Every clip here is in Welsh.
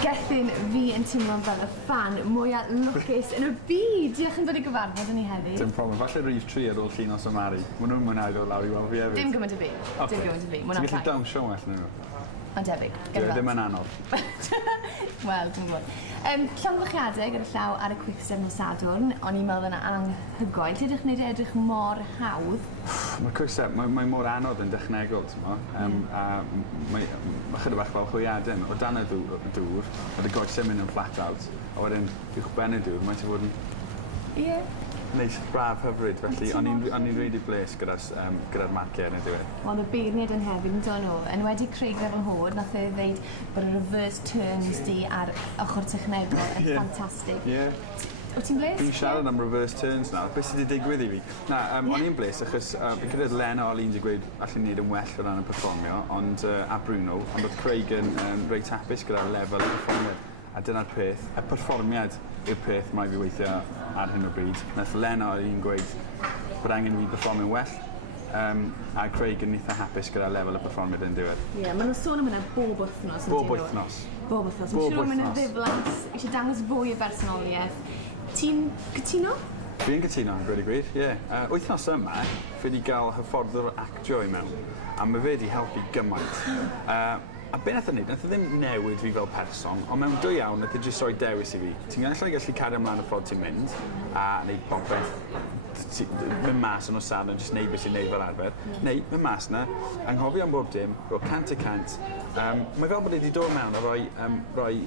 Gethin fi yn teimlo'n fel y fan mwyaf lwcus yn y byd. Diolch yn dod i gyfarfod yn ni heddi. Dim problem. Falle rhif 3 ar ôl llun os ymari. Maen nhw'n mwynhau ddod lawr i weld fi hefyd. Dim gymaint y fi. Dim gymaint y fi. Ti'n gallu dawnsio well na nhw? Mae'n debyg. Dwi ddim yn anodd. Wel, dwi'n gwybod. Llongyfarchiadau gyda llaw ar y quickstep nos Sadwrn, ond i'n meddwl yna anhygoel. Lle ydych chi'n edrych mor hawdd? Mae'r quickstep, mae mor anodd yn dechnegol, ti'n mo? Mae chydig bach fel chwiadyn. O dan y dŵr, oedd y goesau mynd yn flat out, a wedyn uwch ben y dŵr, mae'n ti fod yn... Ie. Neis braf hyfryd, felly o'n i'n really bles gyda'r marciau yn y diwedd. Wel, y beirniad yn hefyd yn dod nhw. Yn wedi Craig fel hod, nath e ddeud bod y reverse turns di ar ochr technegol yn ffantastig. Ie. Wyt ti'n bles? Fi'n siarad am reverse turns nawr, beth sydd wedi digwydd i fi? Na, o'n i'n bles achos fi'n credu Lena o Lean wedi gweud allan ni wneud yn well o ran y perfformio, ond a Bruno, ond oedd Craig yn reit hapus gyda'r lefel y perfformiad. A dyna'r peth, y perfformiad yw'r peth mae fi weithio ar hyn o bryd. Nath Lena o un gweud bod angen fi perfformio'n well, a Craig yn eitha hapus gyda'r lefel y perfformiad yn diwedd. Ie, maen nhw'n sôn am hynna bob wythnos. Bob wythnos. Bob wythnos. Mae'n siŵr mynd yn ddiflas, eisiau dangos fwy o bersonoliaeth. Ti'n cytuno? Fi'n cytuno, yn gweud y gwir, ie. Wythnos yma, fi wedi cael hyfforddwr actio i mewn, a mae fe wedi helpu gymaint. A be nath o wneud, nath o ddim newid fi fel person, ond mewn dwy iawn, nath o jyst roi dewis i fi. Ti'n gallu cario ymlaen y ffordd ti'n mynd, a wneud popeth, mynd mas yn os sadwrn, jyst wneud beth sy'n wneud fel arfer. Neu, mynd mas na, anghofio am bob dim, roi cant y cant. Mae fel bod wedi dod mewn a roi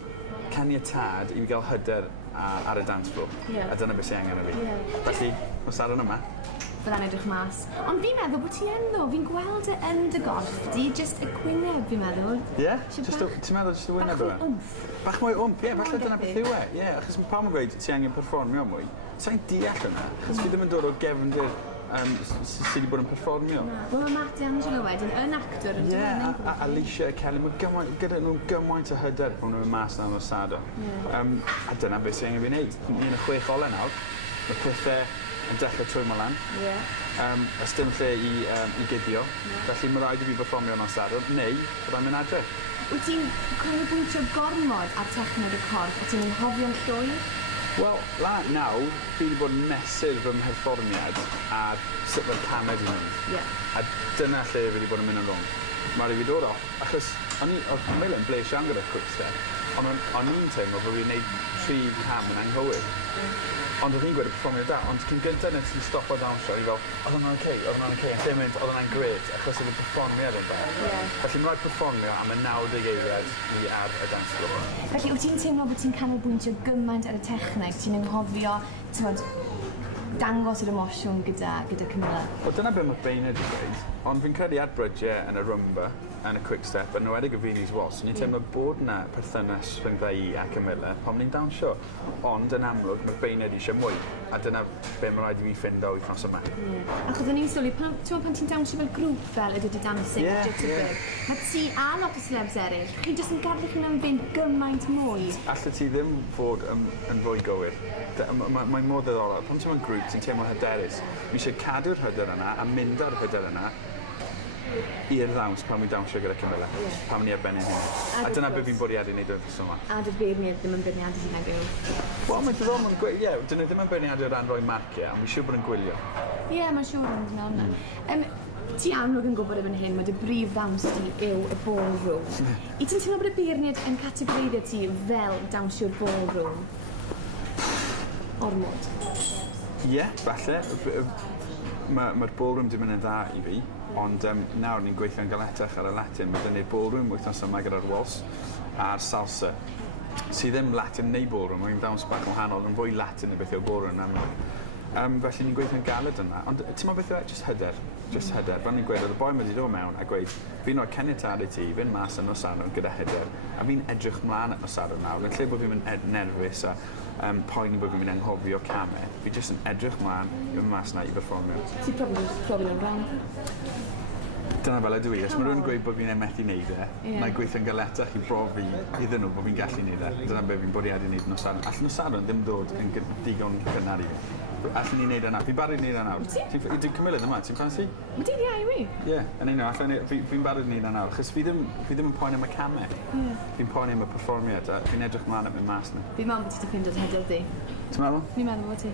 caniatad i fi gael hyder ar y dance floor. A dyna beth sy'n angen o fi. Felly, os sadwrn yma, byddai'n edrych mas. Ond fi'n meddwl bod ti yn ddo, fi'n gweld e yn dy gorff di, just y gwyneb fi'n meddwl. Ie? Ti'n meddwl just y wyneb yma? Bach mwy wmff. Bach mwy wmff, ie, falle dyna beth yw e. Ie, achos mae pawb yn gweud ti angen perfformio mwy. Sa'n deall yna, achos fi ddim yn dod o gefndir sydd wedi bod yn perfformio. Wel, mae Matt Angelo wedyn yn actor yn dod. Ie, a Alicia a Kelly, mae gyda nhw gymaint o hyder pan nhw'n mas na'n nos Sadwrn. A dyna beth sy'n angen fi wneud. Ni'n y 6 ole nawr, mae pethau yn dechrau trwy lan. Ys dim lle i guddio. Felly mae rhaid i fi perfformio nos Sadwrn, neu byddai'n mynd adre. Wyt ti'n canolbwyntio gormod ar techneg y corff, a ti'n hofio'n llwy? Wel, nawr, fi wedi bod yn mesur fy mherfformiad ar sut fe'r camau di mynd. A dyna lle fi wedi bod yn mynd yn rhwng. Mae rhaid fi dod off, achos oedd Meilen bles iawn gyda'r quickstep, ond o'n i'n teimlo bod fi'n gwneud 3 cam yn anghywir. Ond oedd hi'n gweud y perfformio da, ond cyn gyntaf nes i stop o dawnsio, i fel, oedd hwnna'n oce, yn lle mynd, oedd hwnna'n gred, achos oedd y perfformiad yn da. Felly mae'n rhaid perfformio am y 90 eiliad i ar y dance floor. Felly, wyt ti'n teimlo bod ti'n canolbwyntio gymaint ar y techneg, ti'n anghofio, dangos yr emosiwn gyda Camilla? Wel, dyna beth mae Bein wedi gweud, ond fi'n credu ar brydiau yn y rumba, yn y quickstep, yn ywedig y Finis Was, ni'n teimlo bod yna perthynas rhyngdda i a Camilla pan ni'n dawnsio. Ond yn amlwg, mae Bein wedi eisiau mwy, a dyna be mae rhaid i fi ffindo i ffnos yma. Achos o'n i'n sylwi, pan ti'n dawnsio fel grŵp fel ydy dancing, mae ti a lot o celebs eraill, chi jyst yn gadw chi'n fynd gymaint mwy. Alla ti ddim fod yn fwy gywir. Mae'n mor ddiddorol. Pan ti'n mewn grŵp, ti'n teimlo hyderus. Mi eisiau cadw'r hyder yna a mynd ar y hyder yna i'r ddawns pan mi'n dawnsio gyda Camilla, pan mi'n erbyn hyn. A dyna beth fi'n bwriadu wneud o'r ffos yma. A dy'r beirniad ddim yn beirniadu hynna gyw? Wel, mae'n ddiddorol, dyn nhw ddim yn beirniadu o ran roi marciau, ond mi'n siŵr bod yn gwylio. Ie, mae'n siŵr yn hwnna. Ti amlwg yn gwybod yn hyn, mae dy brif ddawns ti yw y ballroom. I ti'n teimlo bod y beirniad yn categoreiddio ti fel dawnsio'r ballroom? Ormod? Ie, falle. Mae'r ballroom di mynd yn dda i fi, ond nawr ni'n gweithio'n galetach ar y Latin. Mae dyn ni'r ballroom wythnos yma gyda'r waltz a'r salsa. Sydd ddim Latin neu ballroom, mae'n dawns bach yn wahanol, yn fwy Latin na beth yw'r ballroom amlwg. Felly ni'n gweithio'n galed yna, ond ti'n meddwl beth yw e? Just hyder. Fan ni'n gweud, oedd y boi wedi dod mewn a gweud, fi'n rhoi caniatad i ti, fi'n mas yn nos Sadwrn gyda hyder, a fi'n edrych mlaen at nos Sadwrn nawr, yn lle bod fi'n mynd nerfus a poeni bod fi'n mynd anghofio camau, fi jyst yn edrych mlaen i fynd mas na i berfformio. Ti'n probably yn rhan? Dyna fel ydw i. Os mae rhywun yn gweud bod fi'n methu wneud e, na i gweithio'n galetach i brofi iddyn nhw bod fi'n gallu wneud e. Dyna be fi'n bwriadu wneud nos Sadwrn. All nos Sadwrn ddim dod yn digon cynnar i fi. Allen ni wneud e nawr. Fi'n barod wneud e nawr. Dwi'n cymryd yma, ti'n ffansi? Mae di'n iau wi? Ie, yn un o, fi'n barod wneud e nawr. Chos fi ddim yn poen am y camau. Fi'n poen am y perfformiad, a fi'n edrych mlaen am y mas nhw. Fi'n meddwl bod ti'n ffeindo'r hyder di. Ti'n meddwl? Fi'n meddwl bod ti.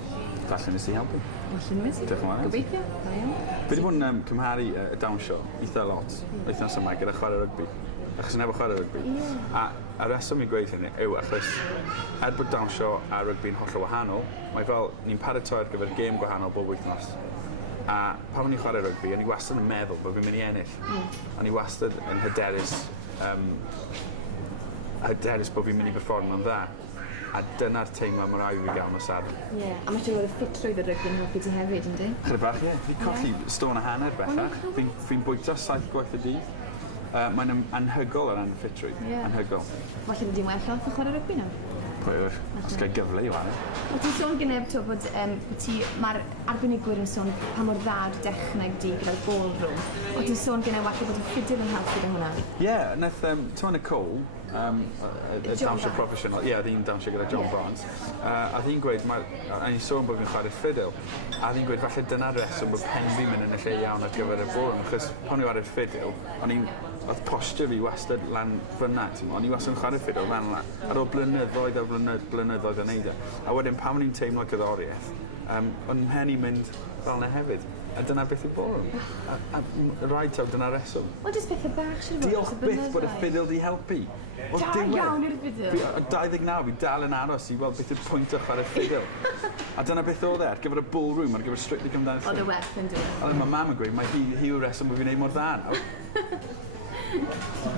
Falle'n nes i helpu. Falle'n nes i. Diolch yn fawr. Gobeithio. Da iawn. Fi wedi bod yn cymharu y dawnsio eitha lot wythnos yma gyda chwarae rygbi. Achos yn efo chwarae rygbi. A y reswm i gweud hynny yw achos bod dawnsio a rygbi'n hollol wahanol, mae fel ni'n paratoi ar gyfer gêm gwahanol bob wythnos. A pan o'n i'n chwarae rygbi, o'n i wastad yn meddwl bod fi'n mynd i ennill. O'n i wastad yn hyderus bod fi'n mynd i perform yn dda. A dyna'r teimlo mae rai fi gael nos Sadwrn. Ie, a mae ti'n gweld y ffitrwydd y rygbi'n helpu ti hefyd, ynddi? Chydig bach, ie. Fi colli stôn a hanner bellach. Fi'n bwyta 7 gwaith y dydd. Mae'n anhygol ar anffitrwydd. Anhygol. Falle bod ti'n well off o chwarae rygbi nawr? Pwy yw'r? Os gael gyfle i wani. O ti'n sôn gynneb to bod mae'r arbenigwyr yn sôn pa mor dda'r dechneg di gyda'r ballroom. O ti'n sôn gynneb falle bod y ffidyr yn helpu gyda hwnna? Ie, nath Twan Nicole, y dawnsio proffesiynol, ie, ddi'n dawnsio gyda John Barnes, a ddi'n gweud, a ni'n sôn bod fi'n chwarae ffidil, a ddi'n gweud falle dyna'r reswm bod pen fi'n mynd yn y lle iawn ar gyfer y ballroom, achos pan i'n chwarae ffidil, oedd posture fi wastad lan fyna, o'n i wastad yn chwarae ffidil lan lan, ar ôl blynyddoedd a blynyddoedd yn neud e. A wedyn pan o'n i'n teimlo gyddoriaeth, o'n mhen i'n mynd fel yna hefyd. A dyna beth yw'r ballroom. A rhaid taw dyna'r reswm. Ond jyst bethau bach sy'n fawr. Diolch byth bod y ffidil di helpu. Da iawn i'r ffidil. 29, fi dal yn aros i weld beth yw'r pwynt o chwarae ffidil. A dyna beth oedd e, ar gyfer y ballroom, ar gyfer Strictly Come Dancing. Oedd y werth yn dweud. A mae mam yn gweud, mae hi yw'r reswm bod fi'n neud mor dda nawr.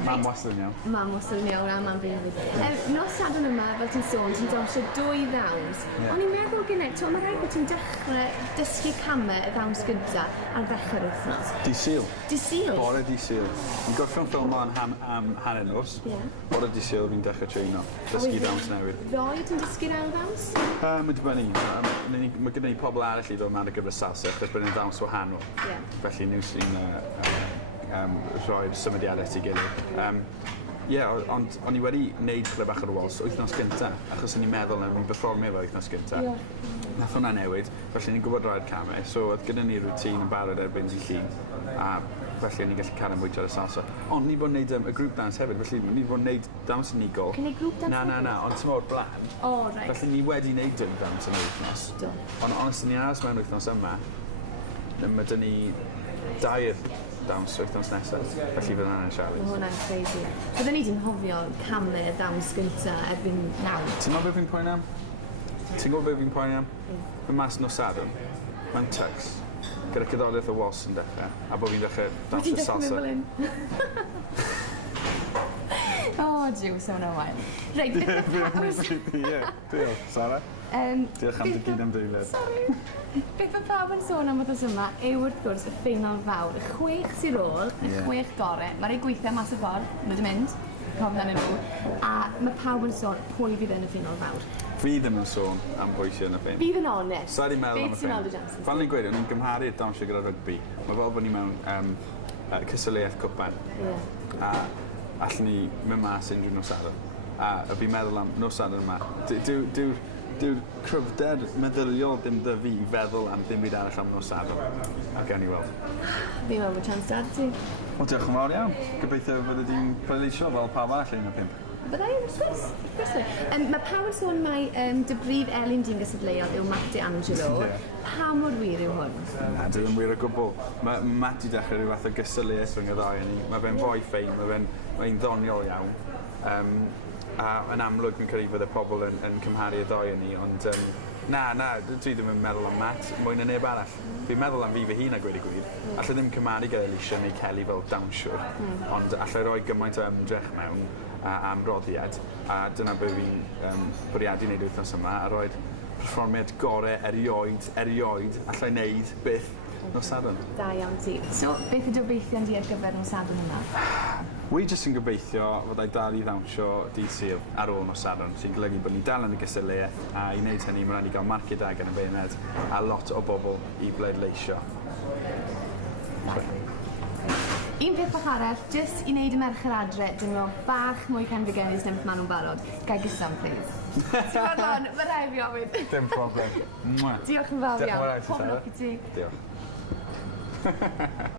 Mam wastad yn iawn. Mam wastad yn iawn a mam fi hefyd. Nos Sadwrn yma, fel ti'n sôn, ti'n dawnsio 2 ddawns. O'n i'n meddwl gynnau, mae rhaid bod ti'n dechrau dysgu camau y ddawns gynta ar ddechrau'r wythnos. Di Sul. Di Sul? Bore Di Sul. Ni'n gorffen ffilm am hanner nos. Bore Di Sul fi'n dechrau treino. Dysgu dawns newydd. Roed yn dysgu'r ail ddawns? Mae'n dibynnu. Mae gyda ni pobl arall i ddod mewn ar gyfer salsa, achos bydd yn dawns wahanol. Felly nhw sy'n rhoi'r symudiadau at ei gilydd. Ond o'n i wedi gwneud lle bach ar y wals wythnos gynta, achos o'n i'n meddwl na fi'n performio fe wythnos gynta. Nath hwnna newid, felly ni'n gwybod rhoi'r camau, so oedd gyda ni routine yn barod erbyn i llun, a felly ni'n gallu cael ymwybod ar y salsa. Ond ni bod yn gwneud y grŵp dance hefyd, felly ni bod yn gwneud dawns unigol. Cyn ei grŵp dance hefyd? Na, ond ti'n o'r blaen. Felly ni wedi gwneud dim dawns yn yr wythnos. Ond honest, ni'n aros mewn wythnos yma, mae dyn ni 2 dawns wythnos nesaf, felly fydd hwnna'n siarad. Mae hwnna'n crazy. Byddwn ni di'n hofio camau y dawns gynta erbyn nawr. Ti'n gwybod beth fi'n poen am? Ti'n gwybod beth fi'n poen am? Fy mas nos Sadwrn, mewn tux, gyda cyddoriaeth y wals yn dechrau, a bod fi'n dechrau dawnsio salsa. Wyt ti'n dechrau mynd fel un? O, jiw, so hwnna'n wael. Reit, beth y pawb... Diolch, Sara. Diolch am dy gyd am deiliad. Sorry. Beth mae pawb yn sôn am wythnos yma yw wrth gwrs y ffeinal fawr. Y 6 sy'n ôl, y 6 gorau. Mae rei gweithio mas y ffordd, mae wedi mynd, pob dan nhw. A mae pawb yn sôn pwy fydd yn y ffeinal fawr. Fi ddim yn sôn am pwy sy'n y ffeinal. Bydd yn onest. Sa i'n meddwl am y ffeinal. Fan ni'n gweud, o'n i'n gymharu'r dawnsio gyda rygbi. Mae fel bod ni mewn cysyliaeth cwpan. A allan ni mynd mas unrhyw nos Sadwrn. A fi'n meddwl am nos Sadwrn yma. Dyw'r cryfder meddyliol dim dy fi i feddwl am ddim byd arall am nos Sadwrn. A gen i weld. Fi'n meddwl bod chance dad ti. Wel, diolch yn fawr iawn. Gobeithio fydde di'n pleidleisio fel pawb arall un o 5. Byddai yn wrth gwrs. Mae pawb yn sôn mai dy brif elin di'n gysadleuol yw Matt D'Angelo. Pa mor wir yw hwn? Na, dwi ddim wir o gwbl. Mae Matt i dechrau rhyw fath o gysyliaeth rhwng y ddau ni. Mae fe'n fwy ffein, mae'n ddoniol iawn. A yn amlwg fi'n credu fydde pobl yn cymharu y ddau ni, ond na, dwi ddim yn meddwl am Matt, mwy na neb arall. Fi'n meddwl am fi fy hun a gweud y gwir. Allai ddim cymharu gyda Alicia neu Kelly fel dawnsiwr, ond allai roi gymaint o ymdrech mewn am roddiad, a dyna be fi'n bwriadu wneud wythnos yma, a roed perfformiad gorau erioed, allai wneud byth nos Sadwrn. Da iawn ti. So, beth ydy'r beithio'n di ar gyfer nos Sadwrn yma? Wi jyst yn gobeithio fod ei dal i ddawnsio dydd Sul ar ôl nos Sadwrn, sy'n golygu bod ni dal yn y gysyliaeth, a i wneud hynny mae'n rhaid i gael marciau da gan y beuned a lot o bobl i bleidleisio. Un peth bach arall, just i wneud y mercher adre, dyn nhw bach mwy cefndigennus na beth maen nhw'n barod. Gai gyson, please. Ti'n fawr lon, mae rai fi ofyn. Dim problem. Diolch yn fawr Diolch yn iawn. fawr, Pob Sarah. lwc i ti. Diolch.